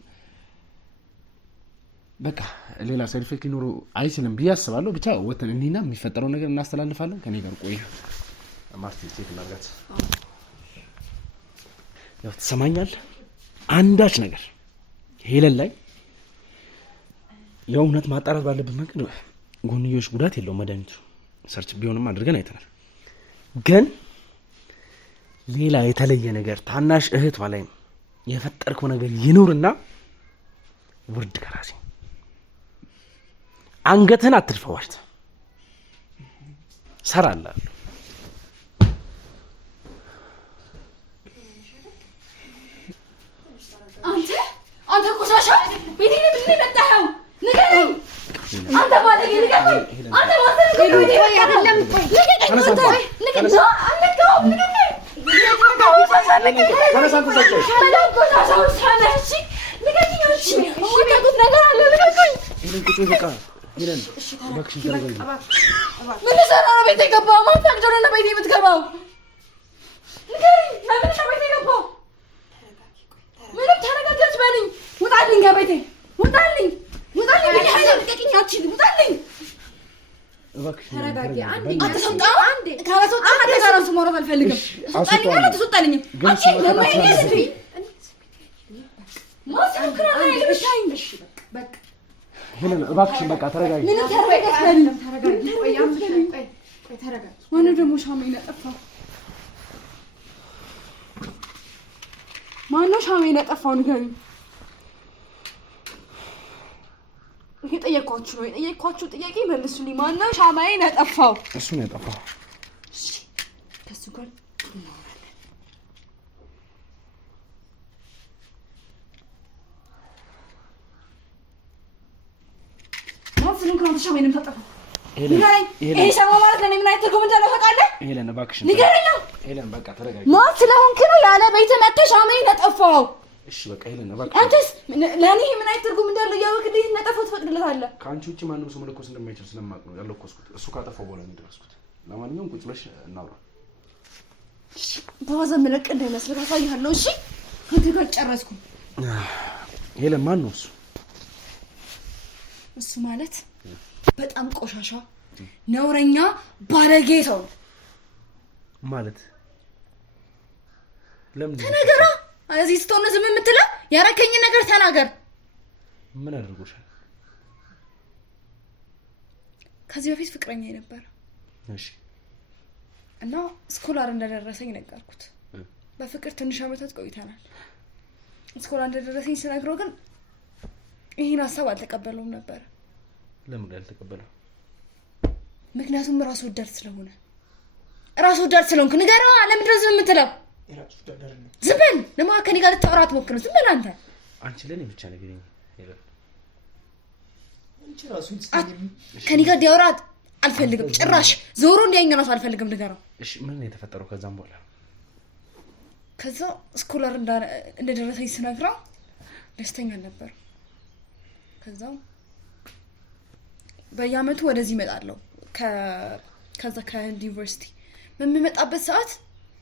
በቃ ሌላ ሳይድ ኢፌክት ሊኖረው አይችልም ብዬ አስባለሁ። ብቻ ወተን እኒና የሚፈጠረው ነገር እናስተላልፋለን። ከኔ ጋር ቆይ ማርቲ ቼክ እናርጋት። ያው ትሰማኛል። አንዳች ነገር ሄለን ላይ የእውነት ማጣራት ባለበት መንገድ ጎንዮሽ ጉዳት የለውም መድኃኒቱ። ሰርች ቢሆንም አድርገን አይተናል። ግን ሌላ የተለየ ነገር ታናሽ እህቷ ላይ የፈጠርከው ነገር ይኑርና ውርድ ከራሴ አንገትህን አትድፈዋት። ሰራላለሁ። አንተ ቆሻሻ ቤቴ ለምን መጣኸው? ንገረኝ። አንተ ባለጌ ንገረኝ። አንተ ማሰብ ቤቴ አይደለም። ምን ሰራ ነው ቤት የገባው? ማን ፈቅዶ ነው ቤት የምትገባው? ንገረኝ። ለምን ነው ቤት የገባው? ምንም ተረጋጋች በልኝ። ውጣልኝ ከቤቴ ውጣልኝ። ውጣልኝ ብዬሽ ልቀቂኝ። አትችልም። ውጣልኝ። ተረጋጊ። አንዴ አትሰጣ። አንዴ ካላሰጣ አንዴ ጋር እሱ ማውራት አልፈልግም። ውጣልኝ ማለት ትወጣልኝ። አንቺ ለማይኔ እንዴ ማስሩ ክራና ይልብሻኝ። በቃ ሄለን እባክሽን በቃ ተረጋጊ። ምን ተረጋጋች በልኝ። ተረጋጊ። ቆይ አምሻለሁ። ቆይ ተረጋጊ። ማነው ደግሞ ሻማዬን ያጠፋው? ማነው ሻማዬን ያጠፋው? ንገሪኝ። የጠየኳችሁ ነው። የጠየኳችሁ ጥያቄ መልሱልኝ። ማነው ሻማዬን ያጠፋው? እሱ ነው ያጠፋው። እሺ ከሱ ጋር እናወራለን። ማስሉን ከአንተ ሻማዬን የምታጠፋው ንገረኝ። ይሄ ሻማ ማለት ለእኔ ምን አይነት ትርጉም እንዳለው ታውቃለህ? ሄለን እባክሽን ንገረኝ። ሄለን በቃ ተረጋጊ። ማን ስለሆንክ ነው ያለ ቤትህ መጥተህ ሻማዬን ያጠፋው? እሺ በቃ ሄለን እባክሽ። አንተስ ለእኔ ምን አይነት ትርጉም እንዳለው እያወቅህ እንዴት እንዳጠፋው ትፈቅድለታለህ? ከአንቺ ውጭ ማንም ሰው መለኮስ እንደማይችል ስለማውቅ ነው ያለኮስኩት። እሱ ካጠፋው በኋላ ነው የደረስኩት። ለማንኛውም ቁጭ ብለሽ እናውራ። እሺ በዋዛ ምለቅ እንዳይመስልህ አሳይሃለሁ። እሺ አንተ ጋር ጨረስኩ። ሄለን ማን ነው እሱ? እሱ ማለት በጣም ቆሻሻ ነውረኛ ባለጌ ሰው ማለት ለምን ተናገራ። እዚህ ስትሆን ዝም የምትለው ያረከኝ ነገር ተናገር። ምን አድርጎሻል? ከዚህ በፊት ፍቅረኛ ነበር። እሺ። እና ስኮላር እንደደረሰኝ ነገርኩት። በፍቅር ትንሽ አመታት ቆይተናል። ስኮላር እንደደረሰኝ ስነግረው ግን ይሄን ሀሳብ አልተቀበለውም ነበር። ለምን ያልተቀበለው? ምክንያቱም ራስ ወዳድ ስለሆነ። ራስ ወዳድ ስለሆንክ ንገረው። ለምንድን ነው ዝም የምትለው? ዝም በል። ለማ ከኔ ጋር ልታወራት ሞክር። ዝም በል አንተ። አንቺ ለኔ ብቻ ንገሪኝ። አንቺ ራሱን ከኔ ጋር ዲያወራት አልፈልግም። ጭራሽ ዞሮ እንዲያኝ ራሱ አልፈልግም። ንገረው። እሺ ምን ነው የተፈጠረው? ከዛም በኋላ ከዛ ስኮላር እንደደረሰኝ ስነግረው ደስተኛ ነበር። ከዛ በየአመቱ ወደዚህ እመጣለሁ ከዛ ከዩኒቨርሲቲ በሚመጣበት ሰዓት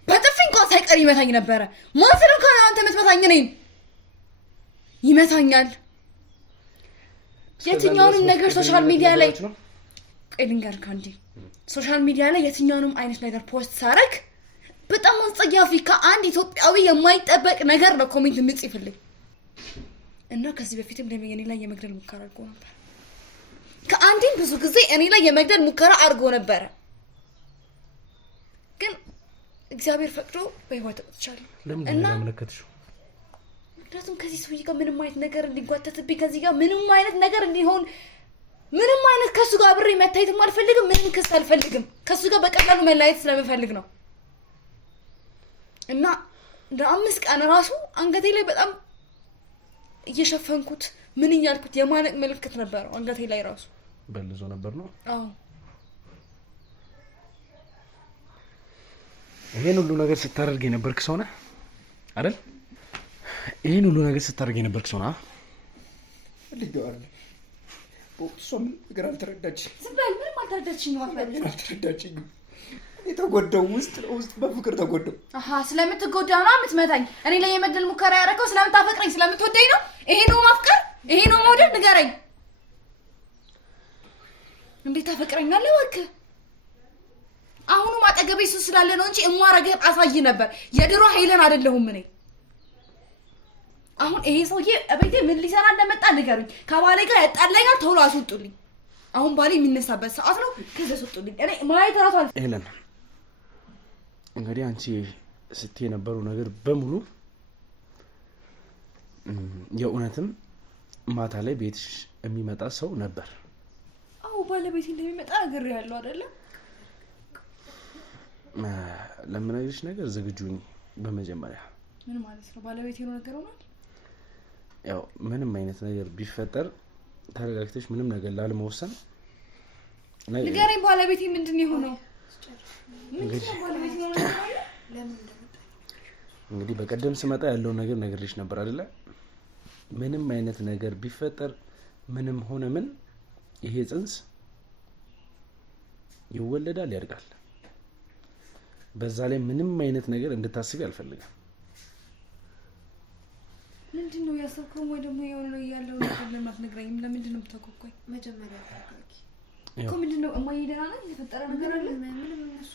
በጥፊ እንኳን ሳይቀር ይመታኝ ነበረ። ማለት ነው አንተ የምትመታኝ ነኝ ይመታኛል። የትኛውንም ነገር ሶሻል ሚዲያ ላይ ቀድንጋር ካንዲ ሶሻል ሚዲያ ላይ የትኛውንም አይነት ነገር ፖስት ሳረግ በጣም አስጸያፊ ከአንድ ኢትዮጵያዊ የማይጠበቅ ነገር ነው ኮሜንት የምጽፍልኝ። እና ከዚህ በፊትም እኔ ላይ የመግደል ሙከራ አድርጎ ነበር። ከአንዴም ብዙ ጊዜ እኔ ላይ የመግደል ሙከራ አድርጎ ነበር። ግን እግዚአብሔር ፈቅዶ በህይወት ተጥቻለሁ። ለምን እንደምለከትሽው? ምክንያቱም ከዚህ ሰውዬ ጋር ምንም አይነት ነገር እንዲጓተትብኝ፣ ከዚህ ጋር ምንም አይነት ነገር እንዲሆን፣ ምንም አይነት ከሱ ጋር አብሬ መታየትም አልፈልግም። ምንም ክስ አልፈልግም። ከሱ ጋር በቀላሉ መለያየት ስለምፈልግ ነው። እና እንደ 5 ቀን ራሱ አንገቴ ላይ በጣም እየሸፈንኩት ምን እያልኩት የማለቅ ምልክት ነበር አንገቴ ላይ ራሱ በልዞ ነበር ነው። አዎ ይሄን ሁሉ ነገር ስታደርግ የነበርክ ሰው ነህ አይደል? ይሄን ሁሉ ነገር ስታደርግ የነበርክ ሰው ነህ ልጅዋል። በወቅቱ ምን ነገር አልተረዳችኝ። ዝም በል። ምንም አልተረዳችኝ። አልተረዳችኝ። የተጎዳው ውስጥ በፍቅር ተጎዳው። ስለምትጎዳ ነው የምትመታኝ። እኔ ላይ የመግደል ሙከራ ያደረገው ስለምታፈቅረኝ ስለምትወደኝ ነው። ይሄ ነው ማፍቀር? ይሄ ነው መውደድ? ንገረኝ። እንዴት ታፈቅረኛለህ? እባክህ አሁንም አጠገቤ እሱ ስላለ ነው እንጂ እማረገህ አሳይ ነበር። የድሮ ሄለን አይደለሁም እኔ። አሁን ይሄ ሰውዬ እቤቴ ምን ሊሰራ እንደመጣ ንገሩኝ። ከባሌ ጋር ያጣላኛል። ቶሎ አስወጡልኝ። አሁን ባሌ የሚነሳበት ሰዓት ነው። ከዛ አስወጡልኝ። እኔ ማየት ራሱ ሄለን፣ እንግዲህ አንቺ ስትይ የነበረው ነገር በሙሉ የእውነትም ማታ ላይ ቤትሽ የሚመጣ ሰው ነበር? አዎ ባለቤቴ እንደሚመጣ ነገር ያለው አይደለ? ለምነግርሽ ነገር ዝግጁ ነኝ። በመጀመሪያ ምን ማለት ነው? ባለቤቴ ነው ነገር ሆኗል። ያው ምንም አይነት ነገር ቢፈጠር ተረጋግተሽ ምንም ነገር ላለመወሰን ንገረኝ። ባለቤቴ ምንድን ነው የሆነው? እንግዲህ በቀደም ስመጣ ያለውን ነገር ነግሬሽ ነበር አይደለ? ምንም አይነት ነገር ቢፈጠር ምንም ሆነ ምን ይሄ ጽንስ ይወለዳል፣ ያድጋል። በዛ ላይ ምንም አይነት ነገር እንድታስቢ አልፈልግም። ምንድነው ያሰብከው? ወይ ደግሞ የሆነ ነው ያለው ነገር ለማትነግረኝም ለምንድን ነው የምታቆቆኝ? መጀመሪያ ታውቂ እኮ ምንድነው እማዬ ደህና ናት? የተፈጠረ ነገር አለ?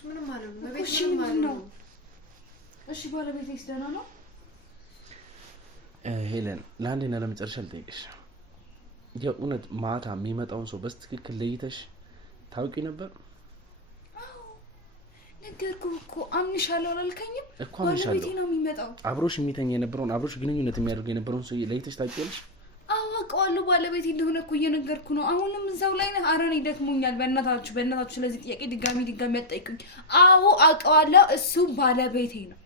ምንም ማለት ነው። እሺ ምንድነው? እሺ ባለቤቴስ ደህና ነው? ሄለን ለአንዴና ለመጨረሻ ልጠይቅሽ፣ የእውነት ማታ የሚመጣውን ሰው በትክክል ለይተሽ ታውቂ ነበር? ነገርኩህ እኮ አምንሻለሁ አላልከኝም? እኮ አምንሻለሁ። ባለቤቴ ነው የሚመጣው። አብሮሽ የሚተኛ የነበረውን አብሮሽ ግንኙነት የሚያደርገው የነበረውን ሰው ለይተሽ ታውቂያለሽ? አዎ አውቀዋለሁ። ባለቤቴ እንደሆነ እኮ እየነገርኩ ነው። አሁንም እዛው ላይ ነህ። ኧረ እኔ ደክሞኛል። በእናታችሁ ስለዚህ ጥያቄ ድጋሚ አትጠይቁኝ። አዎ አውቀዋለሁ። እሱ ባለቤቴ ነው።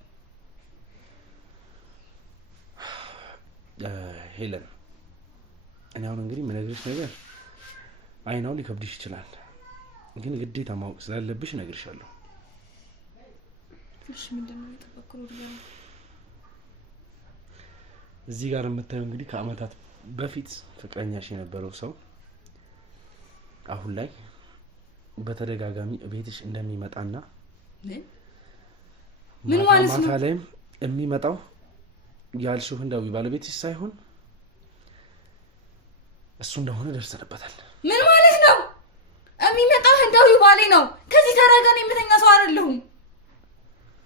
ሄለን እኔ አሁን እንግዲህ የምነግርሽ ነገር አይናው ሊከብድሽ ይችላል፣ ግን ግዴታ ማወቅ ስላለብሽ እነግርሻለሁ። እሺ ምንድነው የጠበቅኩት? እዚህ ጋር የምታየው እንግዲህ ከአመታት በፊት ፍቅረኛሽ የነበረው ሰው አሁን ላይ በተደጋጋሚ ቤትሽ እንደሚመጣና ምን ማለት ነው? ማታ ላይም የሚመጣው ያልሽው ህንዳዊ ባለቤትሽ ሳይሆን እሱ እንደሆነ ደርሰንበታል። ምን ማለት ነው? የሚመጣው ህንዳዊ ባሌ ነው። ከዚህ ተረጋጋ። የምተኛ ሰው አይደለሁም።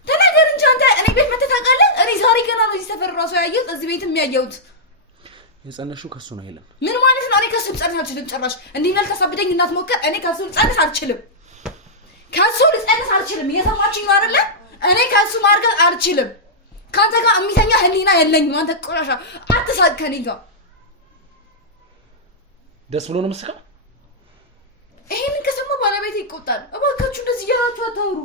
ተናገር እንጂ አንተ። እኔ ቤት መተህ ታውቃለህ? እኔ ዛሬ ገና ነው እዚህ ሰፈር ራሱ ያየሁት፣ እዚህ ቤትም ያየሁት። የጸነሽው ከሱ ነው ሄለን። ምን ማለት ነው? እኔ ከሱ ልጸንስ አልችልም ጭራሽ። እንዲህ ነው ልታሳብደኝ እንዳትሞክር። እኔ ከሱ ልጸንስ አልችልም። ከሱ ልጸንስ አልችልም። እየሰማችኝ ነው አይደለ? እኔ ከሱ ማርገዝ አልችልም። ካንተ ጋር የሚተኛ ህሊና የለኝም። አንተ ቆሻሻ አትሳቅ ከኔ ጋር። ደስ ብሎ ነው መስካ። ይሄንን ከሰማ ባለቤቴ ይቆጣል። እባካችሁ እንደዚህ እያላችሁ አታውሩ።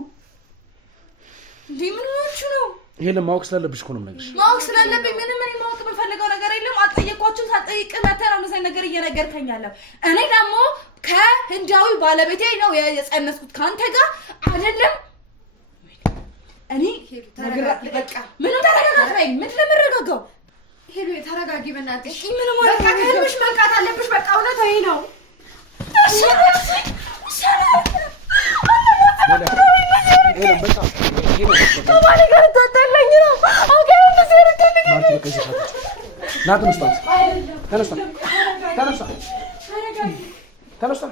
እንዴ ምን ሆናችሁ ነው? ሄለን ማወቅ ስላለብሽ እኮ ነው የምነግርሽ። ማወቅ ስላለብኝ ምንም ማወቅ የምፈልገው ነገር የለም። አልጠየኳችሁም። ሳልጠይቅ መተህ ነው እንደዚህ ነገር እየነገርከኝ ያለው። እኔ ደግሞ ከህንዳዊ ባለቤቴ ነው የጸነስኩት ካንተ ጋር አይደለም። እኔ በቃ ምን ተረጋጋኝ። ምን ለምረጋጋው? ሄሉ ተረጋጊ በእናትሽ። ምን ማለት በቃ ከህልምሽ መንቃት አለብሽ። በቃ እውነታው ይሄ ነው። ተነስታ